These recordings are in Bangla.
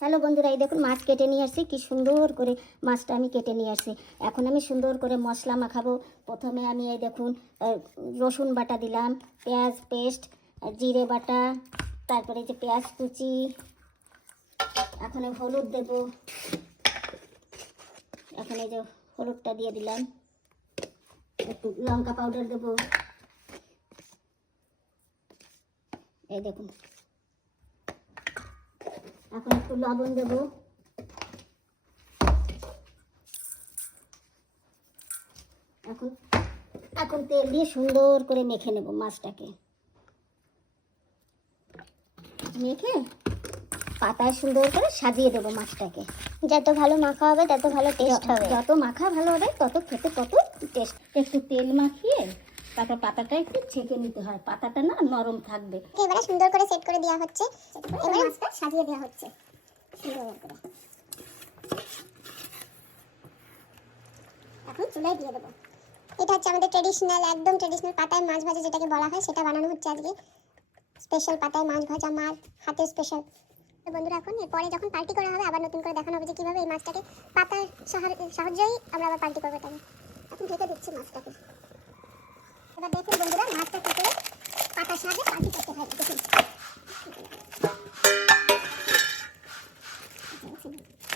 হ্যালো বন্ধুরা, এই দেখুন মাছ কেটে নিয়ে আসছি। কি সুন্দর করে মাছটা আমি কেটে নিয়ে আসছি। এখন আমি সুন্দর করে মশলা মাখাবো। প্রথমে আমি এই দেখুন রসুন বাটা দিলাম, পেঁয়াজ পেস্ট, জিরে বাটা, তারপরে যে পেঁয়াজ কুচি, এখন হলুদ দেব। এখন এই যে হলুদটা দিয়ে দিলাম, একটু লঙ্কা পাউডার দেব, এই দেখুন। এখন একটু লবণ দেব, এখন এখন তেল দিয়ে সুন্দর করে মেখে নেব মাছটাকে। মেখে পাতায় সুন্দর করে সাজিয়ে দেবো মাছটাকে। যত ভালো মাখা হবে তত ভালো টেস্ট হবে। যত মাখা ভালো হবে তত খেতে তত টেস্ট। একটু তেল মাখিয়ে তারপর পাতাটা একটু ছেঁকে নিতে হয়, পাতাটা না নরম থাকবে। এবারে সুন্দর করে সেট করে দেওয়া হচ্ছে, এবারে মাছটা সাজিয়ে দেওয়া হচ্ছে সুন্দর করে। এখন চুলায় দিয়ে দেবো। এটা হচ্ছে আমাদের ট্রেডিশনাল, একদম ট্রেডিশনাল পাতায় মাছ ভাজা যেটাকে বলা হয়, সেটা বানানো হচ্ছে আজকে। স্পেশাল পাতায় মাছ ভাজা, মার হাতের স্পেশাল। তো বন্ধুরা, এখন এরপরে যখন পার্টি করা হবে আবার নতুন করে দেখানো হবে যে কীভাবে এই মাছটাকে পাতার সাহায্যেই আমরা আবার পার্টি করবো। এটাকে এখন ঢেকে দিচ্ছি মাছটাকে। এবার দেখুন বন্ধুরা, মাছটা কেটে পাতার সাহায্যে পার্টি করতে হয়। দেখুন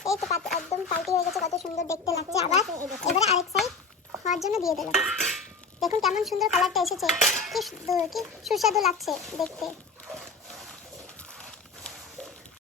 এই তো পাতা একদম পাল্টি হয়ে গেছে, কত সুন্দর দেখতে লাগছে। আবার এবারে আরেক সাইড হওয়ার জন্য দিয়ে দিলাম। দেখুন কেমন সুন্দর কালারটা এসেছে, কি সুস্বাদু লাগছে দেখতে।